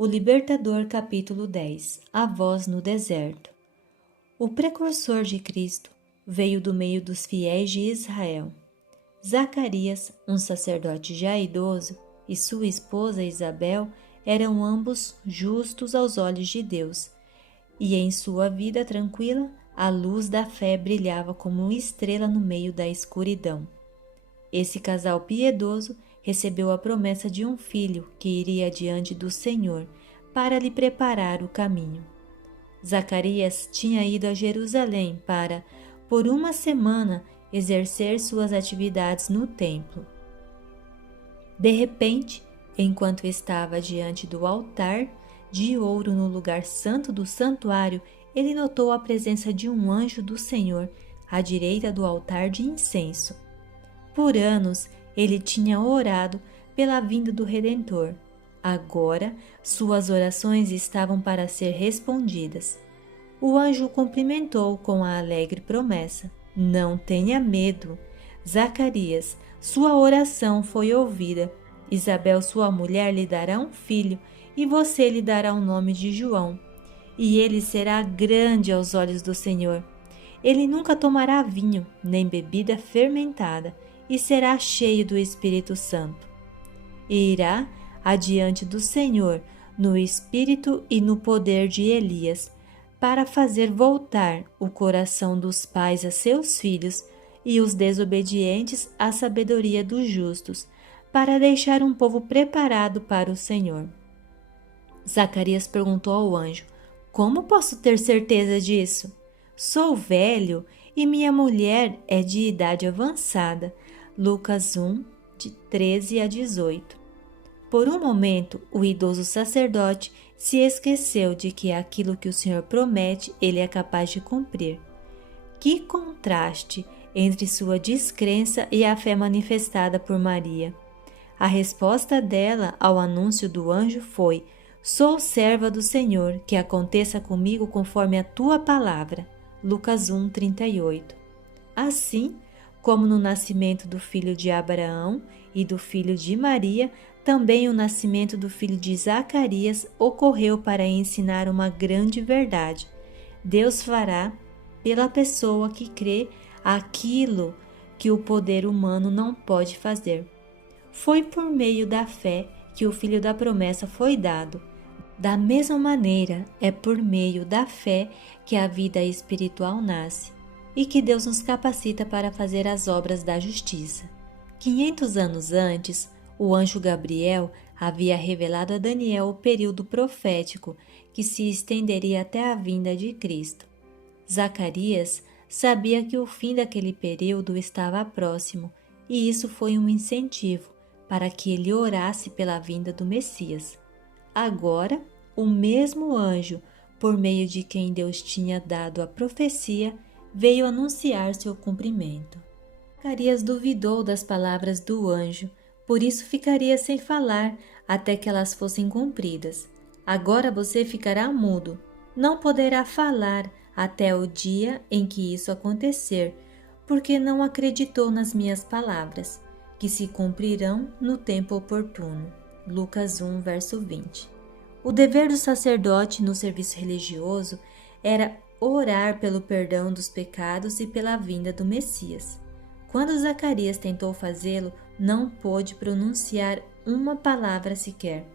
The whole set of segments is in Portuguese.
O Libertador, capítulo 10. A voz no deserto. O precursor de Cristo veio do meio dos fiéis de Israel. Zacarias, um sacerdote já idoso, e sua esposa Isabel eram ambos justos aos olhos de Deus, e em sua vida tranquila a luz da fé brilhava como uma estrela no meio da escuridão. Esse casal piedoso recebeu a promessa de um filho que iria adiante do Senhor para lhe preparar o caminho. Zacarias tinha ido a Jerusalém para, por uma semana, exercer suas atividades no templo. De repente, enquanto estava diante do altar de ouro no lugar santo do santuário, ele notou a presença de um anjo do Senhor à direita do altar de incenso. Por anos, ele tinha orado pela vinda do Redentor. Agora, suas orações estavam para ser respondidas. O anjo o cumprimentou com a alegre promessa: "Não tenha medo. Zacarias, sua oração foi ouvida. Isabel, sua mulher, lhe dará um filho, e você lhe dará o nome de João. E ele será grande aos olhos do Senhor. Ele nunca tomará vinho, nem bebida fermentada, e será cheio do Espírito Santo. E irá adiante do Senhor no espírito e no poder de Elias, para fazer voltar o coração dos pais a seus filhos e os desobedientes à sabedoria dos justos, para deixar um povo preparado para o Senhor." Zacarias perguntou ao anjo: "Como posso ter certeza disso? Sou velho e minha mulher é de idade avançada." Lucas 1, de 13 a 18. Por um momento, o idoso sacerdote se esqueceu de que aquilo que o Senhor promete, ele é capaz de cumprir. Que contraste entre sua descrença e a fé manifestada por Maria. A resposta dela ao anúncio do anjo foi: "Sou serva do Senhor, que aconteça comigo conforme a tua palavra." Lucas 1, 38. Assim, como no nascimento do filho de Abraão e do filho de Maria, também o nascimento do filho de Zacarias ocorreu para ensinar uma grande verdade. Deus fará, pela pessoa que crê, aquilo que o poder humano não pode fazer. Foi por meio da fé que o filho da promessa foi dado. Da mesma maneira, é por meio da fé que a vida espiritual nasce e que Deus nos capacita para fazer as obras da justiça. 500 anos antes, o anjo Gabriel havia revelado a Daniel o período profético que se estenderia até a vinda de Cristo. Zacarias sabia que o fim daquele período estava próximo, e isso foi um incentivo para que ele orasse pela vinda do Messias. Agora, o mesmo anjo, por meio de quem Deus tinha dado a profecia, veio anunciar seu cumprimento. Zacarias duvidou das palavras do anjo, por isso ficaria sem falar até que elas fossem cumpridas. Agora você ficará mudo, não poderá falar até o dia em que isso acontecer, porque não acreditou nas minhas palavras, que se cumprirão no tempo oportuno. Lucas 1, verso 20. O dever do sacerdote no serviço religioso era orar pelo perdão dos pecados e pela vinda do Messias. Quando Zacarias tentou fazê-lo, não pôde pronunciar uma palavra sequer.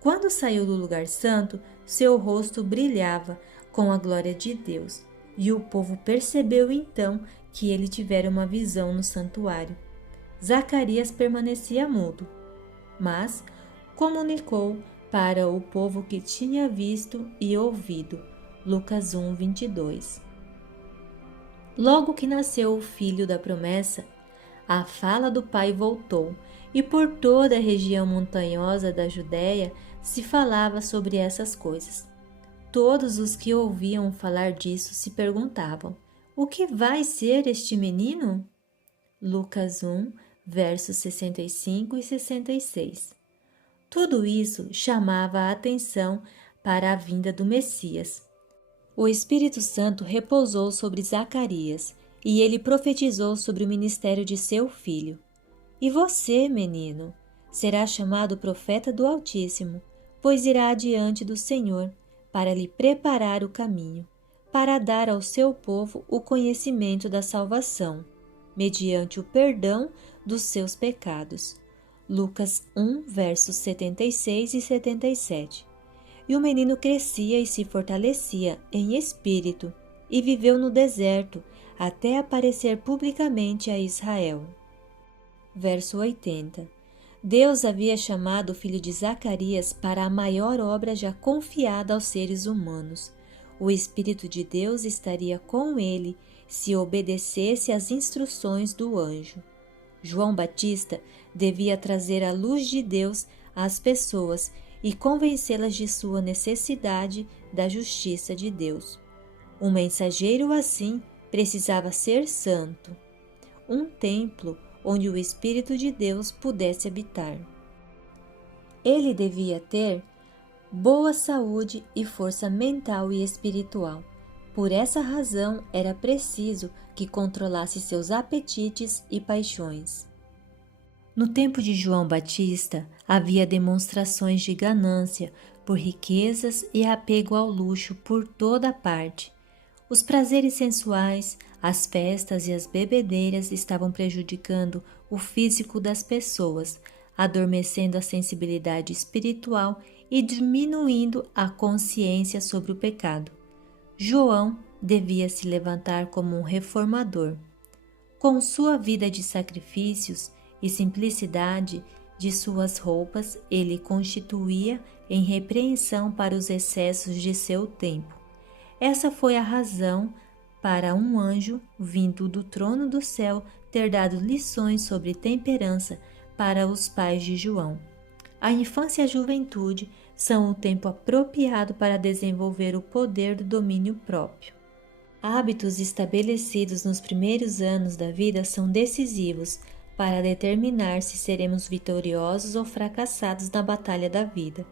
Quando saiu do lugar santo, seu rosto brilhava com a glória de Deus, e o povo percebeu então que ele tivera uma visão no santuário. Zacarias permanecia mudo, mas comunicou para o povo que tinha visto e ouvido. Lucas 1, 22. Logo que nasceu o filho da promessa, a fala do pai voltou, e por toda a região montanhosa da Judéia se falava sobre essas coisas. Todos os que ouviam falar disso se perguntavam: "O que vai ser este menino?" Lucas 1, versos 65 e 66. Tudo isso chamava a atenção para a vinda do Messias. O Espírito Santo repousou sobre Zacarias e ele profetizou sobre o ministério de seu filho. "E você, menino, será chamado profeta do Altíssimo, pois irá adiante do Senhor para lhe preparar o caminho, para dar ao seu povo o conhecimento da salvação, mediante o perdão dos seus pecados. Lucas 1, versos 76 e 77. E o menino crescia e se fortalecia em espírito, e viveu no deserto, até aparecer publicamente a Israel. Verso 80. Deus havia chamado o filho de Zacarias para a maior obra já confiada aos seres humanos. O Espírito de Deus estaria com ele se obedecesse às instruções do anjo. João Batista devia trazer a luz de Deus às pessoas e convencê-las de sua necessidade da justiça de Deus. Um mensageiro assim precisava ser santo, um templo onde o Espírito de Deus pudesse habitar. Ele devia ter boa saúde e força mental e espiritual. Por essa razão, era preciso que controlasse seus apetites e paixões. No tempo de João Batista, havia demonstrações de ganância por riquezas e apego ao luxo por toda parte. Os prazeres sensuais, as festas e as bebedeiras estavam prejudicando o físico das pessoas, adormecendo a sensibilidade espiritual e diminuindo a consciência sobre o pecado. João devia se levantar como um reformador. Com sua vida de sacrifícios e simplicidade de suas roupas, ele constituía em repreensão para os excessos de seu tempo. Essa foi a razão para um anjo vindo do trono do céu ter dado lições sobre temperança para os pais de João. A infância e a juventude são o tempo apropriado para desenvolver o poder do domínio próprio. Hábitos estabelecidos nos primeiros anos da vida são decisivos para determinar se seremos vitoriosos ou fracassados na batalha da vida.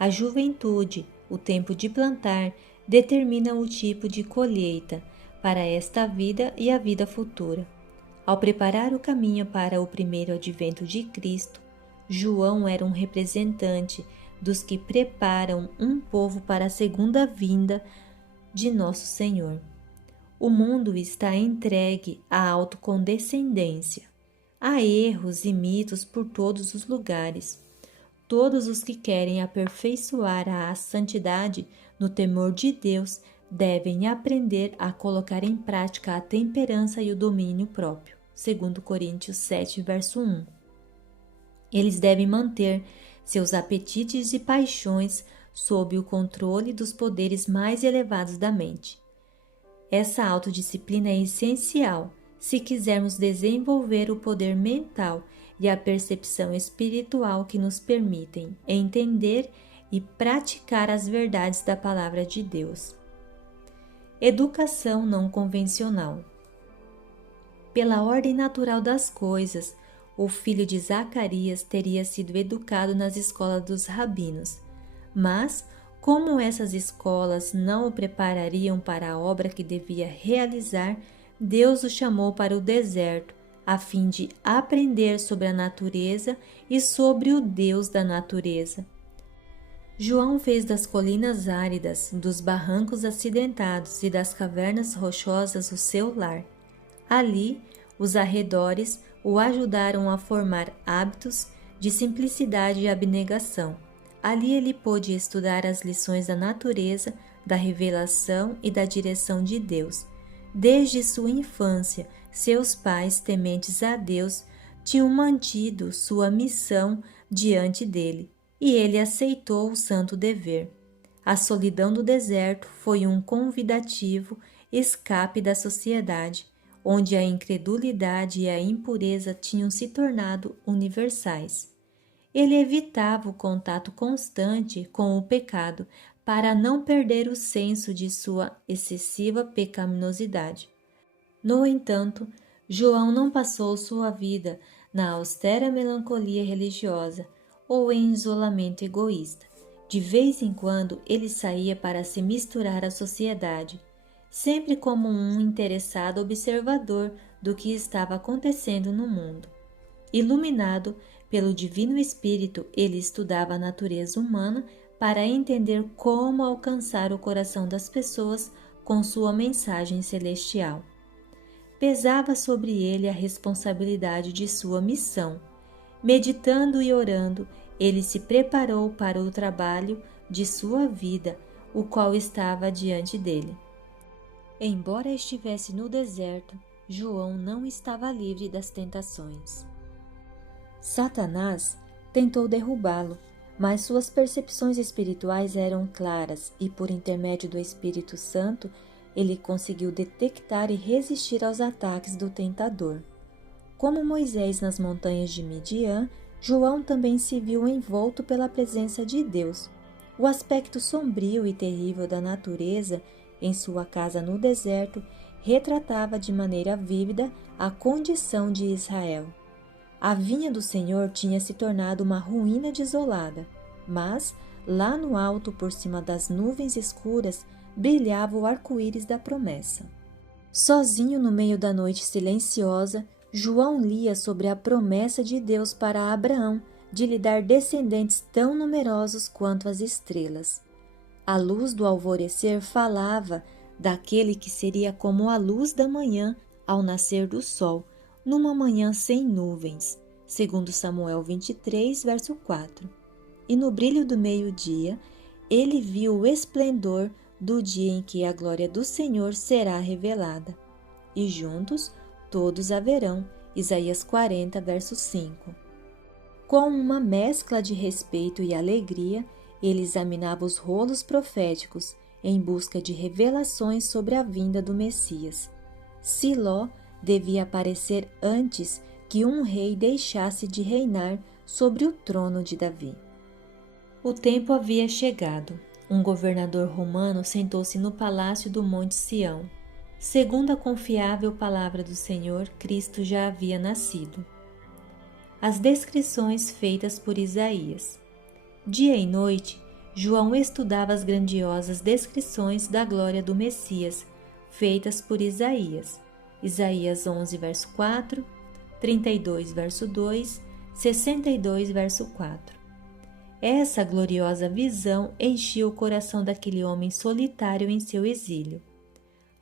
A juventude, o tempo de plantar, determina o tipo de colheita para esta vida e a vida futura. Ao preparar o caminho para o primeiro advento de Cristo, João era um representante dos que preparam um povo para a segunda vinda de nosso Senhor. O mundo está entregue à autocondescendência, a erros e mitos por todos os lugares. Todos os que querem aperfeiçoar a santidade no temor de Deus devem aprender a colocar em prática a temperança e o domínio próprio. 2 Coríntios 7, verso 1. Eles devem manter seus apetites e paixões sob o controle dos poderes mais elevados da mente. Essa autodisciplina é essencial se quisermos desenvolver o poder mental e a percepção espiritual que nos permitem entender e praticar as verdades da Palavra de Deus. Educação não convencional. Pela ordem natural das coisas, o filho de Zacarias teria sido educado nas escolas dos rabinos, mas, como essas escolas não o preparariam para a obra que devia realizar, Deus o chamou para o deserto, a fim de aprender sobre a natureza e sobre o Deus da natureza. João fez das colinas áridas, dos barrancos acidentados e das cavernas rochosas o seu lar. Ali, os arredores o ajudaram a formar hábitos de simplicidade e abnegação. Ali ele pôde estudar as lições da natureza, da revelação e da direção de Deus. Desde sua infância, seus pais, tementes a Deus, tinham mantido sua missão diante dele, e ele aceitou o santo dever. A solidão do deserto foi um convidativo escape da sociedade, onde a incredulidade e a impureza tinham se tornado universais. Ele evitava o contato constante com o pecado para não perder o senso de sua excessiva pecaminosidade. No entanto, João não passou sua vida na austera melancolia religiosa ou em isolamento egoísta. De vez em quando ele saía para se misturar à sociedade, sempre como um interessado observador do que estava acontecendo no mundo. Iluminado pelo Divino Espírito, ele estudava a natureza humana para entender como alcançar o coração das pessoas com sua mensagem celestial. Pesava sobre ele a responsabilidade de sua missão. Meditando e orando, ele se preparou para o trabalho de sua vida, o qual estava diante dele. Embora estivesse no deserto, João não estava livre das tentações. Satanás tentou derrubá-lo, mas suas percepções espirituais eram claras e, por intermédio do Espírito Santo, ele conseguiu detectar e resistir aos ataques do tentador. Como Moisés nas montanhas de Midian, João também se viu envolto pela presença de Deus. O aspecto sombrio e terrível da natureza em sua casa no deserto retratava de maneira vívida a condição de Israel. A vinha do Senhor tinha se tornado uma ruína desolada, mas, lá no alto, por cima das nuvens escuras, brilhava o arco-íris da promessa. Sozinho no meio da noite silenciosa, João lia sobre a promessa de Deus para Abraão de lhe dar descendentes tão numerosos quanto as estrelas. A luz do alvorecer falava daquele que seria como a luz da manhã ao nascer do sol, numa manhã sem nuvens, segundo Samuel 23, verso 4. E no brilho do meio-dia, ele viu o esplendor do dia em que a glória do Senhor será revelada. E juntos todos a verão. Isaías 40, verso 5. Com uma mescla de respeito e alegria, ele examinava os rolos proféticos em busca de revelações sobre a vinda do Messias. Siló devia aparecer antes que um rei deixasse de reinar sobre o trono de Davi. O tempo havia chegado. Um governador romano sentou-se no palácio do Monte Sião. Segundo a confiável palavra do Senhor, Cristo já havia nascido. As descrições feitas por Isaías. Dia e noite, João estudava as grandiosas descrições da glória do Messias, feitas por Isaías. Isaías 11, verso 4, 32, verso 2, 62, verso 4. Essa gloriosa visão enchia o coração daquele homem solitário em seu exílio.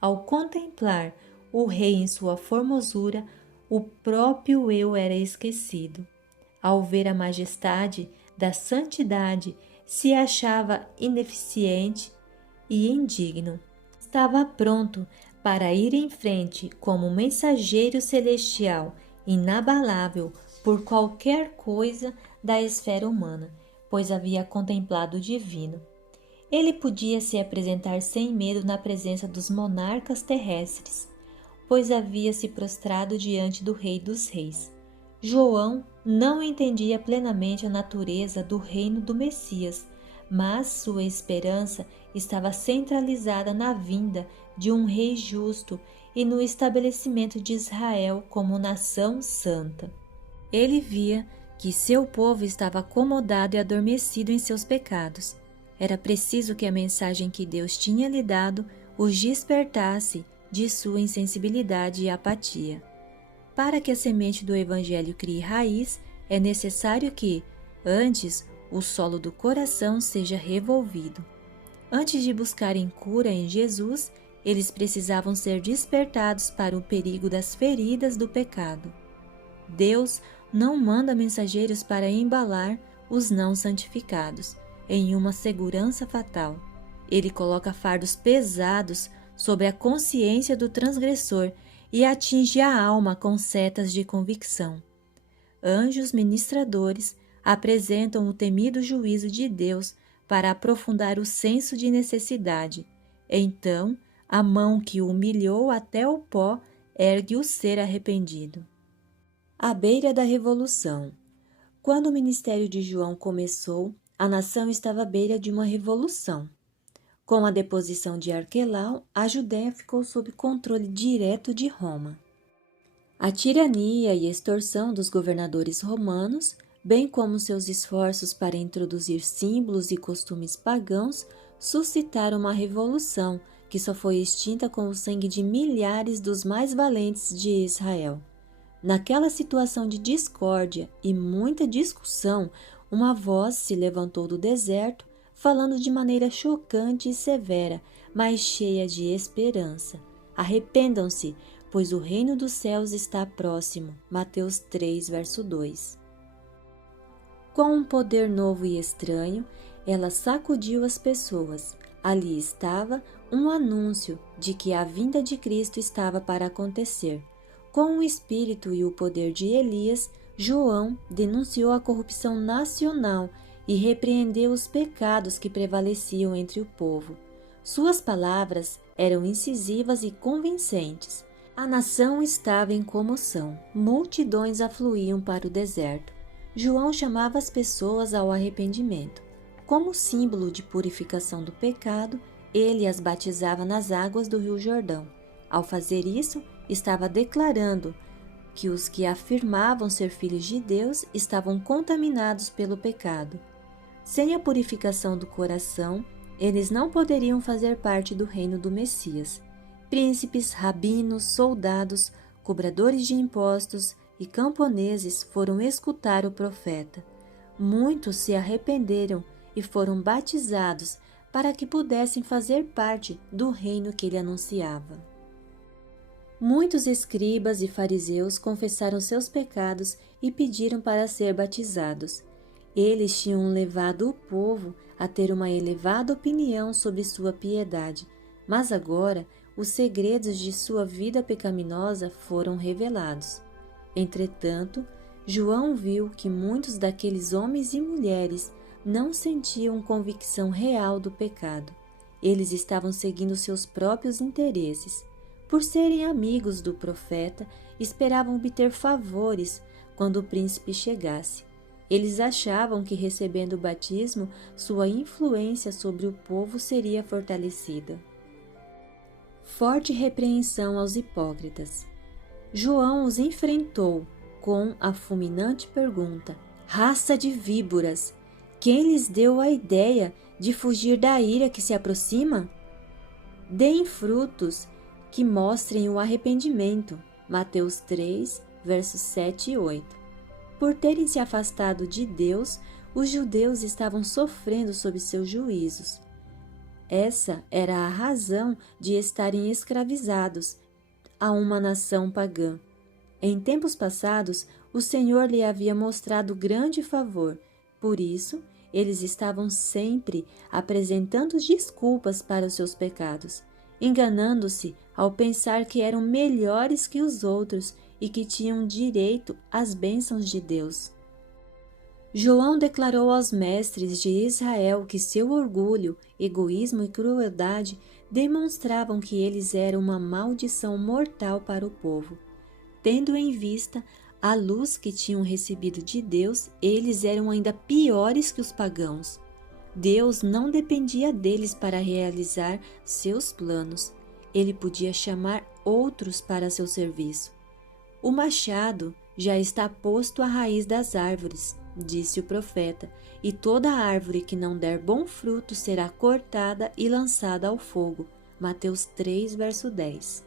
Ao contemplar o rei em sua formosura, o próprio eu era esquecido. Ao ver a majestade da santidade, se achava ineficiente e indigno. Estava pronto para ir em frente como mensageiro celestial, inabalável por qualquer coisa da esfera humana, pois havia contemplado o divino. Ele podia se apresentar sem medo na presença dos monarcas terrestres, pois havia se prostrado diante do Rei dos Reis. João não entendia plenamente a natureza do reino do Messias, mas sua esperança estava centralizada na vinda de um rei justo e no estabelecimento de Israel como nação santa. Ele via que seu povo estava acomodado e adormecido em seus pecados. Era preciso que a mensagem que Deus tinha lhe dado os despertasse de sua insensibilidade e apatia. Para que a semente do Evangelho crie raiz, é necessário que, antes, o solo do coração seja revolvido. Antes de buscarem cura em Jesus, eles precisavam ser despertados para o perigo das feridas do pecado. Deus não manda mensageiros para embalar os não santificados em uma segurança fatal. Ele coloca fardos pesados sobre a consciência do transgressor e atinge a alma com setas de convicção. Anjos ministradores apresentam o temido juízo de Deus para aprofundar o senso de necessidade. Então, a mão que o humilhou até o pó ergue o ser arrependido. À beira da Revolução. Quando o ministério de João começou, a nação estava à beira de uma revolução. Com a deposição de Arquelau, a Judéia ficou sob controle direto de Roma. A tirania e extorsão dos governadores romanos, bem como seus esforços para introduzir símbolos e costumes pagãos, suscitaram uma revolução que só foi extinta com o sangue de milhares dos mais valentes de Israel. Naquela situação de discórdia e muita discussão, uma voz se levantou do deserto, falando de maneira chocante e severa, mas cheia de esperança. Arrependam-se, pois o reino dos céus está próximo. Mateus 3, verso 2. Com um poder novo e estranho, ela sacudiu as pessoas. Ali estava um anúncio de que a vinda de Cristo estava para acontecer. Com o espírito e o poder de Elias, João denunciou a corrupção nacional e repreendeu os pecados que prevaleciam entre o povo. Suas palavras eram incisivas e convincentes. A nação estava em comoção. Multidões afluíam para o deserto. João chamava as pessoas ao arrependimento. Como símbolo de purificação do pecado, ele as batizava nas águas do Rio Jordão. Ao fazer isso, estava declarando que os que afirmavam ser filhos de Deus estavam contaminados pelo pecado. Sem a purificação do coração, eles não poderiam fazer parte do reino do Messias. Príncipes, rabinos, soldados, cobradores de impostos e camponeses foram escutar o profeta. Muitos se arrependeram e foram batizados para que pudessem fazer parte do reino que ele anunciava. Muitos escribas e fariseus confessaram seus pecados e pediram para ser batizados. Eles tinham levado o povo a ter uma elevada opinião sobre sua piedade, mas agora os segredos de sua vida pecaminosa foram revelados. Entretanto, João viu que muitos daqueles homens e mulheres não sentiam convicção real do pecado. Eles estavam seguindo seus próprios interesses. Por serem amigos do profeta, esperavam obter favores quando o príncipe chegasse. Eles achavam que, recebendo o batismo, sua influência sobre o povo seria fortalecida. Forte repreensão aos hipócritas. João os enfrentou com a fulminante pergunta: raça de víboras, quem lhes deu a ideia de fugir da ira que se aproxima? Deem frutos que mostrem o arrependimento. Mateus 3, versos 7 e 8. Por terem se afastado de Deus, os judeus estavam sofrendo sob seus juízos. Essa era a razão de estarem escravizados a uma nação pagã. Em tempos passados, o Senhor lhe havia mostrado grande favor. Por isso, eles estavam sempre apresentando desculpas para os seus pecados, enganando-se ao pensar que eram melhores que os outros e que tinham direito às bênçãos de Deus. João declarou aos mestres de Israel que seu orgulho, egoísmo e crueldade demonstravam que eles eram uma maldição mortal para o povo. Tendo em vista a luz que tinham recebido de Deus, eles eram ainda piores que os pagãos. Deus não dependia deles para realizar seus planos. Ele podia chamar outros para seu serviço. O machado já está posto à raiz das árvores, disse o profeta, e toda árvore que não der bom fruto será cortada e lançada ao fogo. Mateus 3, verso 10.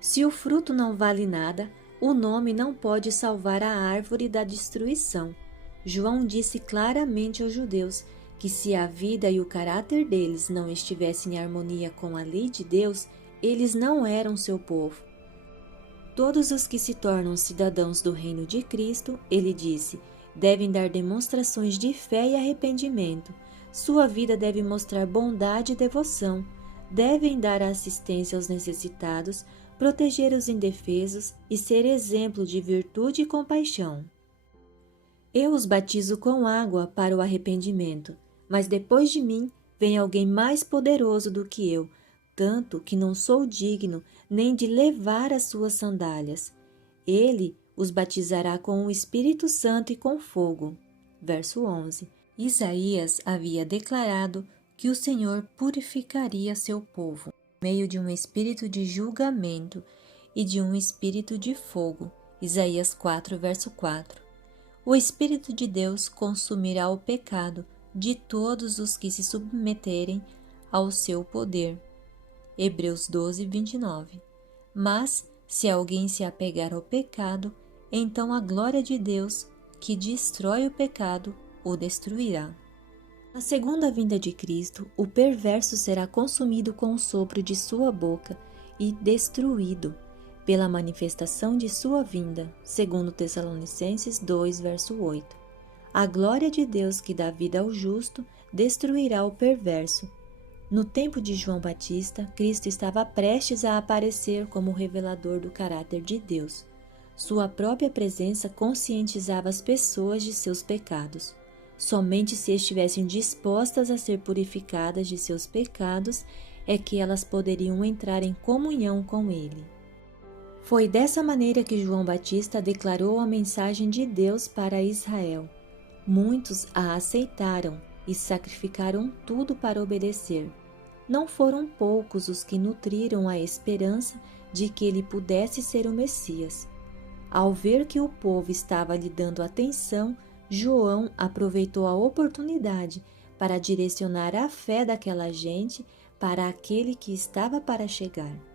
Se o fruto não vale nada, o nome não pode salvar a árvore da destruição. João disse claramente aos judeus que se a vida e o caráter deles não estivessem em harmonia com a lei de Deus, eles não eram seu povo. Todos os que se tornam cidadãos do reino de Cristo, ele disse, devem dar demonstrações de fé e arrependimento. Sua vida deve mostrar bondade e devoção. Devem dar assistência aos necessitados, proteger os indefesos e ser exemplo de virtude e compaixão. Eu os batizo com água para o arrependimento, mas depois de mim vem alguém mais poderoso do que eu, tanto que não sou digno nem de levar as suas sandálias. Ele os batizará com o Espírito Santo e com fogo. Verso 11. Isaías havia declarado que o Senhor purificaria seu povo, por meio de um espírito de julgamento e de um espírito de fogo. Isaías 4, verso 4. O Espírito de Deus consumirá o pecado de todos os que se submeterem ao seu poder. Hebreus 12, 29. Mas, se alguém se apegar ao pecado, então a glória de Deus, que destrói o pecado, o destruirá. Na segunda vinda de Cristo, o perverso será consumido com o sopro de sua boca e destruído pela manifestação de sua vinda, segundo Tessalonicenses 2, verso 8. A glória de Deus que dá vida ao justo destruirá o perverso. No tempo de João Batista, Cristo estava prestes a aparecer como revelador do caráter de Deus. Sua própria presença conscientizava as pessoas de seus pecados. Somente se estivessem dispostas a ser purificadas de seus pecados é que elas poderiam entrar em comunhão com Ele. Foi dessa maneira que João Batista declarou a mensagem de Deus para Israel. Muitos a aceitaram e sacrificaram tudo para obedecer. Não foram poucos os que nutriram a esperança de que ele pudesse ser o Messias. Ao ver que o povo estava lhe dando atenção, João aproveitou a oportunidade para direcionar a fé daquela gente para aquele que estava para chegar.